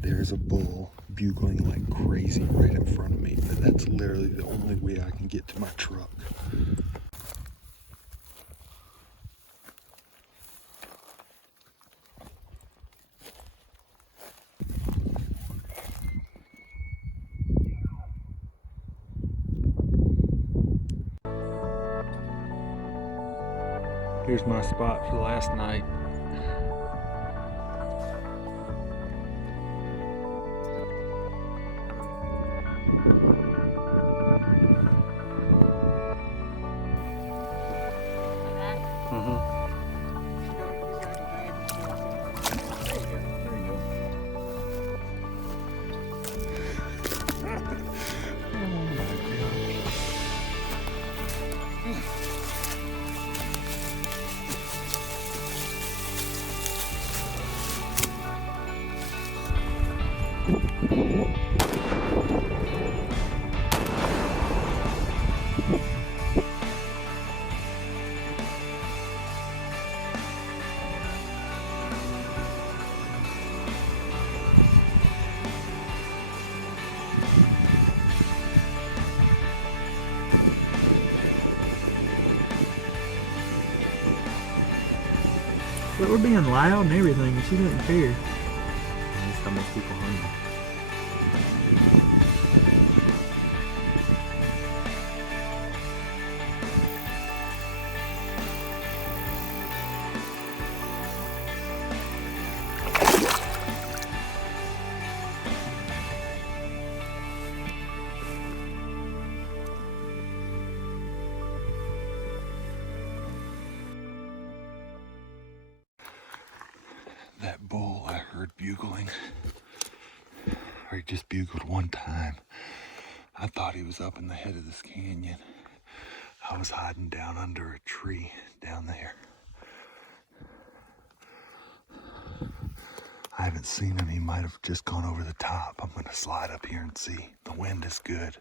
There's a bull bugling like crazy right in front of me, but that's literally the only way I can get to my truck. Here's my spot for last night. But we're being loud and everything, and she doesn't care. That's how most people hunt. That bull I heard bugling, or he just bugled one time. I thought he was up in the head of this canyon. I was hiding down under a tree down there. I haven't seen him. He might have just gone over the top. I'm gonna slide up here and see. The wind is good.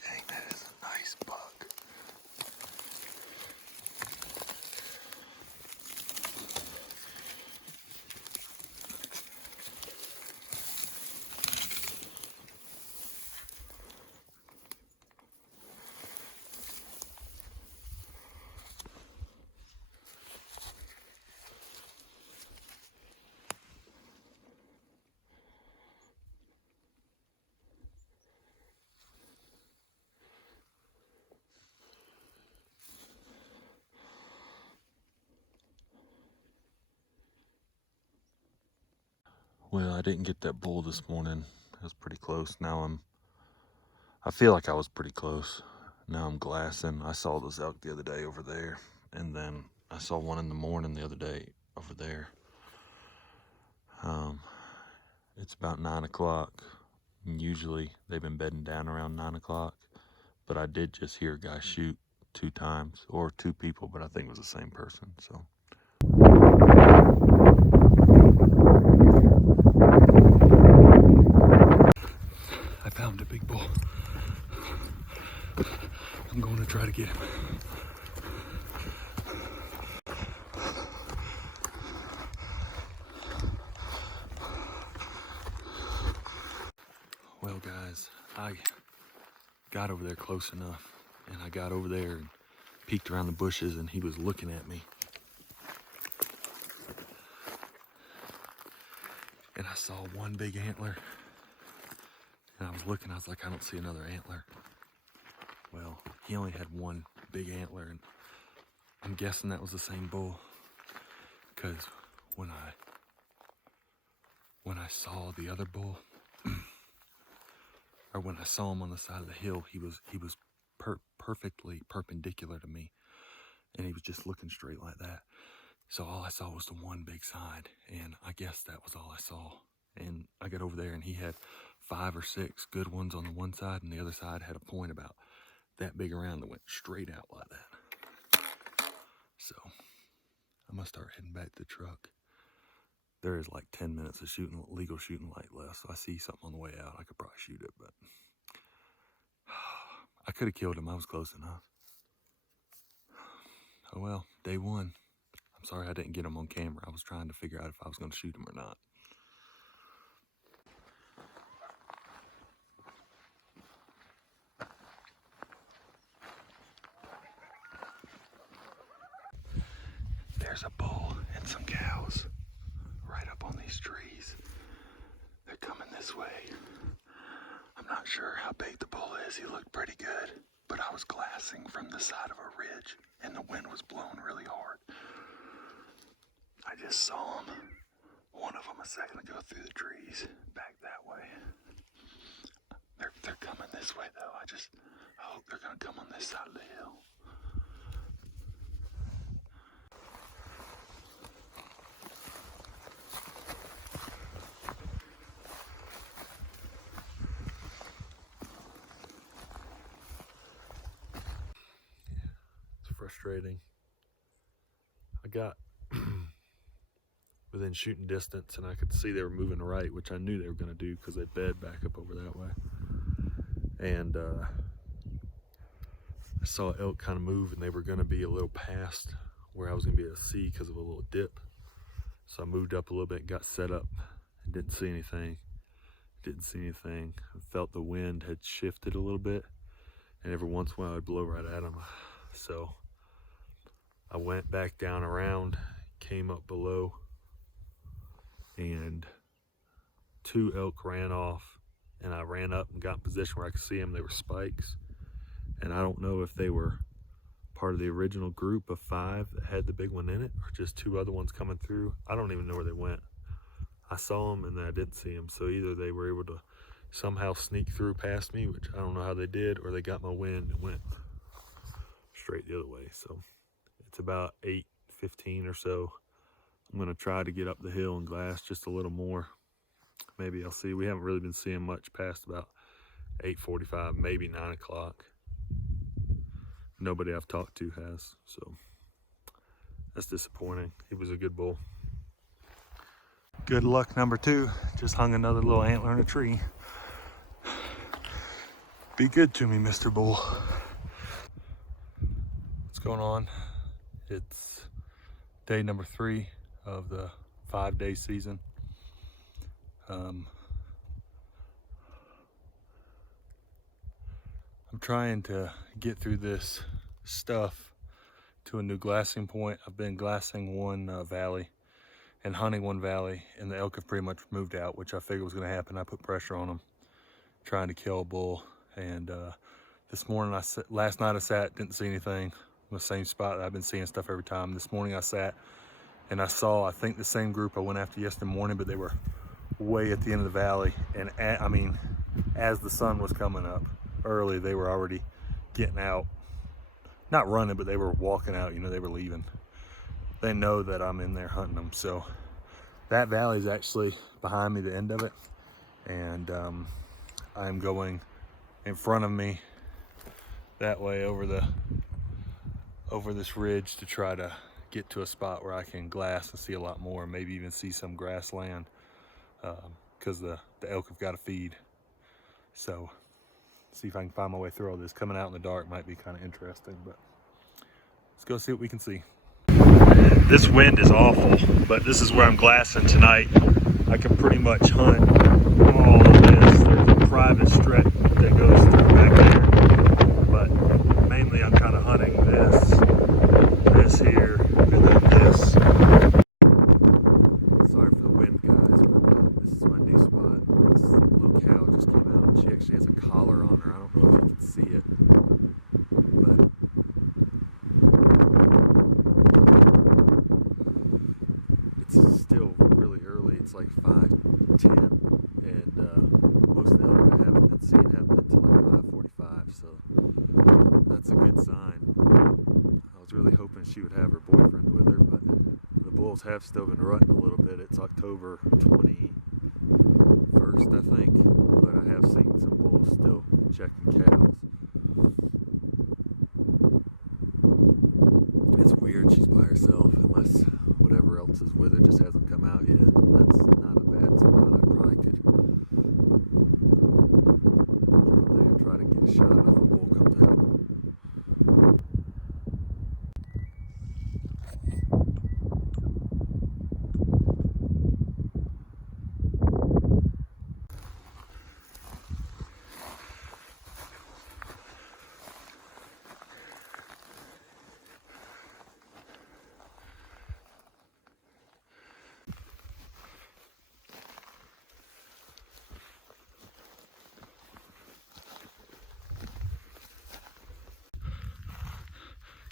Dang, that is a nice buck. Well, I didn't get that bull this morning. I was pretty close. I feel like I was pretty close. Now I'm glassing. I saw this elk the other day over there. And then I saw one in the morning the other day over there. It's about 9 o'clock. Usually they've been bedding down around 9 o'clock. But I did just hear a guy shoot 2 times, or 2 people, but I think it was the same person, so. I found a big bull. I'm going to try to get him. Well, guys, I got over there close enough, and I got over there and peeked around the bushes, and he was looking at me. And I saw one big antler, and I was looking, I was like, I don't see another antler. Well, he only had one big antler, and I'm guessing that was the same bull, because when I saw the other bull, or when I saw him on the side of the hill, he was perfectly perpendicular to me, and he was just looking straight like that. So all I saw was the one big side, and I guess that was all I saw. And I got over there, and he had 5 or 6 good ones on the one side, and the other side had a point about that big around that went straight out like that. So I'm gonna start heading back to the truck. there is like 10 minutes of legal shooting light left. So I see something on the way out. I could probably shoot it, but I could have killed him. I was close enough. Oh well, day one. I'm sorry I didn't get him on camera. I was trying to figure out if I was going to shoot him or not. There's a bull and some cows right up on these trees. They're coming this way. I'm not sure how big the bull is. He looked pretty good, but I was glassing from the side of a ridge and the wind was blowing really hard. I just saw him, one of them a second ago through the trees, back that way. They're coming this way though. I hope they're gonna come on this side of the hill. It's frustrating. I got within shooting distance and I could see they were moving right, which I knew they were going to do because they bed back up over that way. And I saw elk kind of move and they were going to be a little past where I was going to be able to see because of a little dip. So I moved up a little bit and got set up and didn't see anything. I felt the wind had shifted a little bit and every once in a while I'd blow right at them. So I went back down around, came up below, and 2 elk ran off, and I ran up and got in position where I could see them. They were spikes, and I don't know if they were part of the original group of 5 that had the big one in it, or just 2 other ones coming through. I don't even know where they went. I saw them and then I didn't see them, so either they were able to somehow sneak through past me, which I don't know how they did, or they got my wind and went straight the other way. So it's about 8:15 or so. I'm gonna try to get up the hill and glass just a little more. Maybe I'll see. We haven't really been seeing much past about 8:45, maybe 9 o'clock. Nobody I've talked to has, so that's disappointing. He was a good bull. Good luck number 2. Just hung another little antler in a tree. Be good to me, Mr. Bull. What's going on? It's day number 3 of the 5-day season. I'm trying to get through this stuff to a new glassing point. I've been glassing one valley and hunting one valley, and the elk have pretty much moved out, which I figured was going to happen. I put pressure on them, trying to kill a bull. And this morning, last night I sat, didn't see anything in the same spot that I've been seeing stuff every time. This morning I sat and I saw, I think, the same group I went after yesterday morning, but they were way at the end of the valley. And as the sun was coming up early, they were already getting out, not running, but they were walking out. You know, they were leaving. They know that I'm in there hunting them. So that valley is actually behind me, the end of it. And I'm going in front of me that way over this ridge to try to get to a spot where I can glass and see a lot more, maybe even see some grassland, because the elk have got to feed. So see if I can find my way through all this. Coming out in the dark might be kind of interesting, but let's go see what we can see. This wind is awful, but this is where I'm glassing tonight. I can pretty much hunt all of this. There's a private stretch that goes through back there, but mainly I'm kind of hunting this here, and then this. Sorry for the wind, guys, but this is my new spot. This little cow just came out. She actually has a collar on her. I don't know if you can see it, but it's still really early. It's like 5:10, and most of the elk I haven't been seeing haven't been till like 5:45, so that's a good sign. I was really hoping she would have her boyfriend with her, but the bulls have still been rutting a little bit. It's October 21st, I think, but I have seen some bulls still checking cows. It's weird she's by herself, unless whatever else is with her just hasn't come out yet.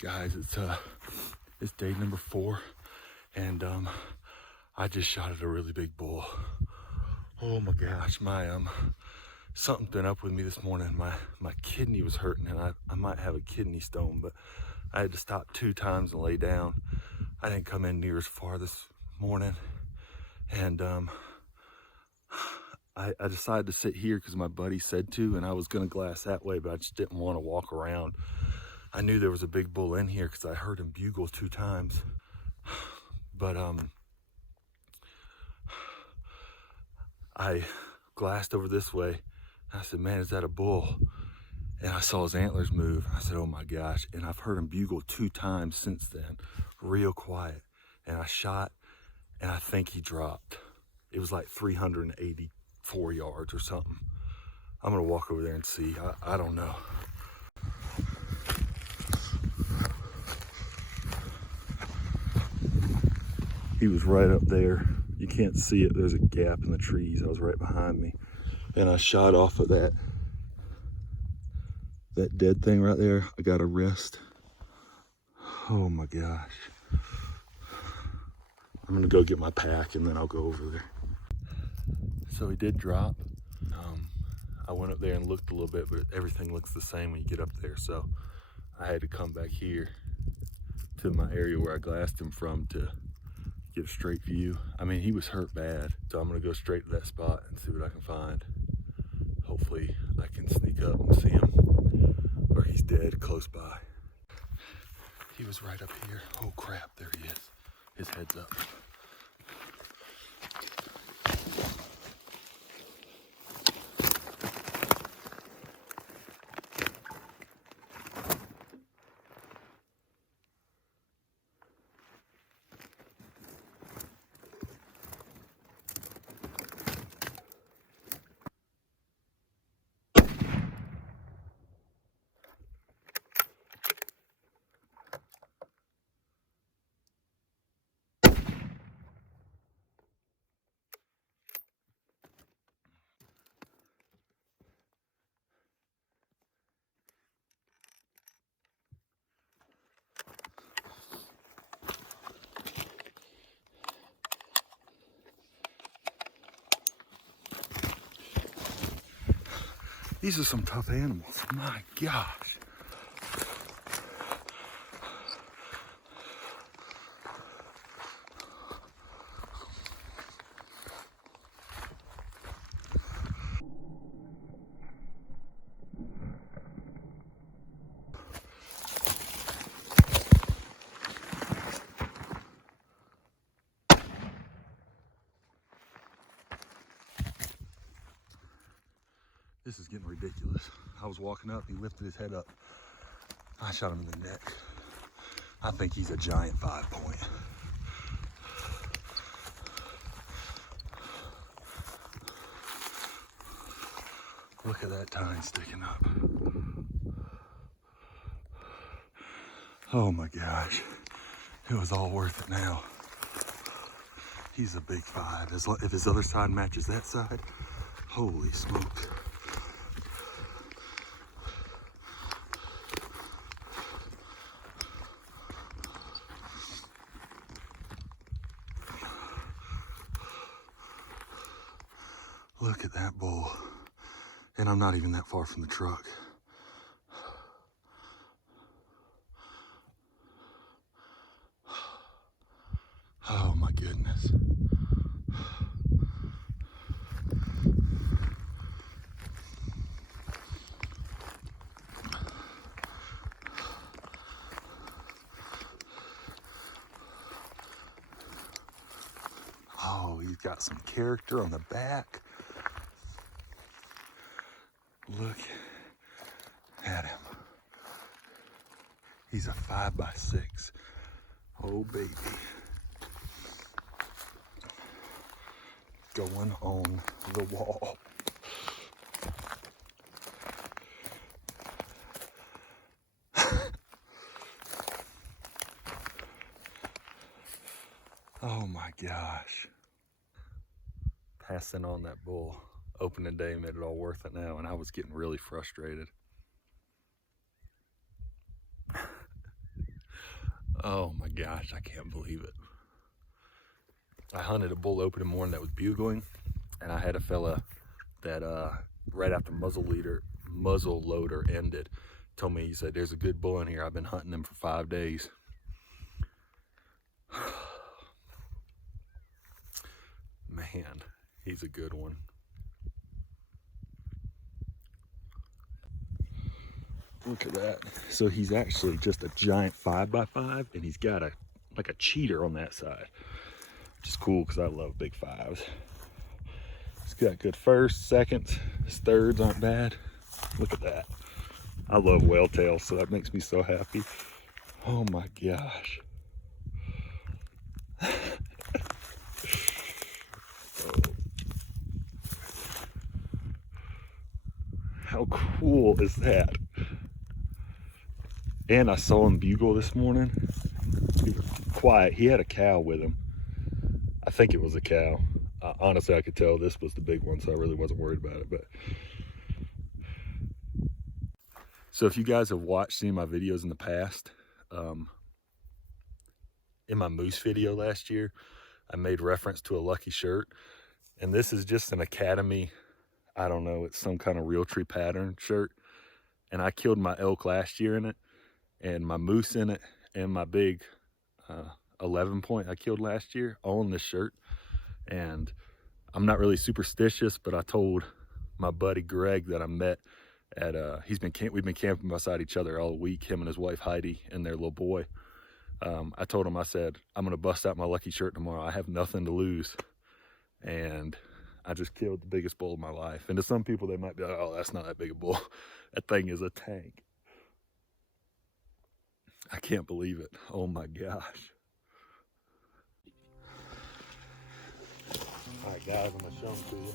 guys, it's day number 4, and I just shot at a really big bull. Oh my gosh, something's been up with me this morning. My kidney was hurting, and I might have a kidney stone, but I had to stop 2 times and lay down. I didn't come in near as far this morning, and I decided to sit here because my buddy said to, and I was gonna glass that way, but I just didn't want to walk around. I knew there was a big bull in here because I heard him bugle 2 times, but I glassed over this way. I said, man, is that a bull? And I saw his antlers move. I said, oh my gosh. And I've heard him bugle 2 times since then, real quiet. And I shot, and I think he dropped. It was like 384 yards or something. I'm gonna walk over there and see. I don't know. He was right up there. You can't see it. There's a gap in the trees. I was right behind me. And I shot off of that dead thing right there. I got a wrist. Oh my gosh. I'm gonna go get my pack and then I'll go over there. So he did drop. I went up there and looked a little bit, but everything looks the same when you get up there. So I had to come back here to my area where I glassed him from to get a straight view. I mean, he was hurt bad. So I'm gonna go straight to that spot and see what I can find. Hopefully I can sneak up and see him, or he's dead close by. He was right up here. Oh crap, there he is. His head's up. These are some tough animals. My gosh. This is getting ridiculous. I was walking up, he lifted his head up. I shot him in the neck. I think he's a giant 5-point. Look at that tine sticking up. Oh my gosh. It was all worth it now. He's a big 5. If his other side matches that side, holy smoke. Look at that bull. And I'm not even that far from the truck. Oh my goodness. Oh, he's got some character on the back. Look at him. He's a 5x6. Oh baby. Going on the wall. Oh my gosh. Passing on that bull. Opening day made it all worth it now, and I was getting really frustrated. Oh my gosh, I can't believe it. I hunted a bull opening morning that was bugling, and I had a fella that right after muzzle loader ended, told me, he said, there's a good bull in here. I've been hunting them for 5 days. Man, he's a good one. Look at that. So he's actually just a giant 5x5, and he's got like a cheater on that side, which is cool because I love big 5s. He's got good firsts, seconds, his thirds aren't bad. Look at that. I love whale tails, so that makes me so happy. Oh my gosh. How cool is that? And I saw him bugle this morning. He was quiet. He had a cow with him. I think it was a cow. Honestly, I could tell this was the big one, so I really wasn't worried about it. But so if you guys have watched any of my videos in the past, in my moose video last year, I made reference to a Lucky shirt. And this is just an Academy, I don't know, it's some kind of Realtree pattern shirt. And I killed my elk last year in it, and my moose in it, and my big 11 point I killed last year all in this shirt. And I'm not really superstitious, but I told my buddy Greg that I met at we've been camping beside each other all week, him and his wife Heidi and their little boy. I told him, I said, I'm gonna bust out my Lucky shirt tomorrow. I have nothing to lose. And I just killed the biggest bull of my life. And to some people, they might be like, oh, that's not that big a bull. That thing is a tank. I can't believe it. Oh my gosh. All right, guys, I'm gonna show them to you.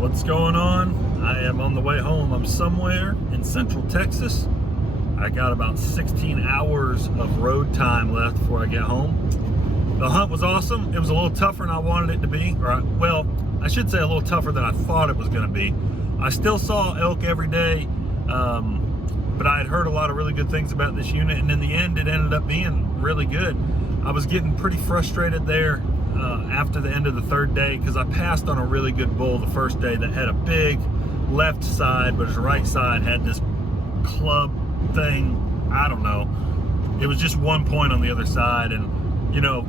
What's going on? I am on the way home. I'm somewhere in Central Texas. I got about 16 hours of road time left before I get home. The hunt was awesome. It was a little tougher than I wanted it to be. Well, I should say a little tougher than I thought it was going to be. I still saw elk every day, but I had heard a lot of really good things about this unit, and in the end, it ended up being really good. I was getting pretty frustrated there after the end of the third day because I passed on a really good bull the first day that had a big left side, but his right side had this club thing. I don't know. It was just 1 point on the other side, and you know,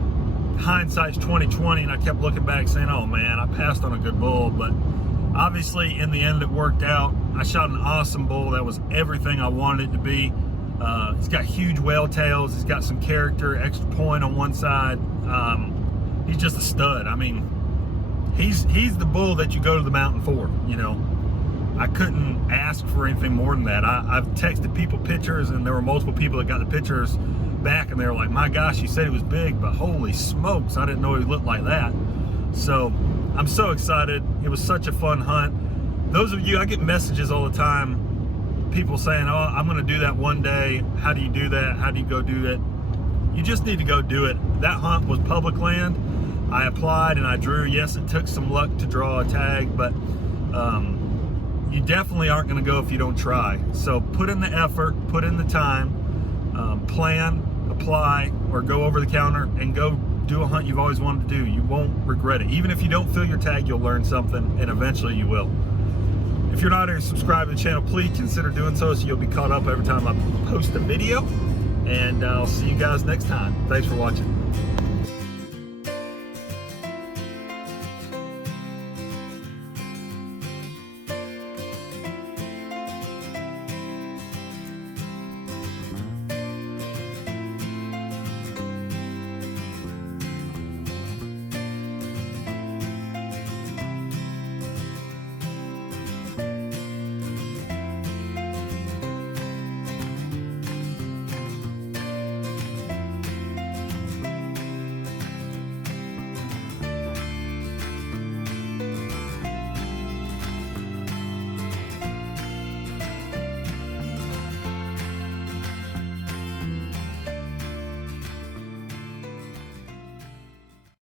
hindsight's 20/20, and I kept looking back saying, oh man, I passed on a good bull. But obviously in the end it worked out. I shot an awesome bull that was everything I wanted it to be. It's got huge whale tails, it's got some character, extra point on one side. He's just a stud. I mean, he's the bull that you go to the mountain for, you know. I couldn't ask for anything more than that. I've texted people pictures, and there were multiple people that got the pictures back, and they were like, my gosh, you said he was big, but holy smokes, I didn't know he looked like that. So I'm so excited. It was such a fun hunt. Those of you, I get messages all the time, people saying, oh, I'm gonna do that one day. How do you do that? How do you go do it? You just need to go do it. That hunt was public land. I applied and I drew. Yes, it took some luck to draw a tag, but you definitely aren't going to go if you don't try. So put in the effort, put in the time, plan, apply, or go over the counter and go do a hunt you've always wanted to do. You won't regret it. Even if you don't fill your tag, you'll learn something, and eventually you will. If you're not already subscribed to the channel, please consider doing so you'll be caught up every time I post a video. And I'll see you guys next time. Thanks for watching.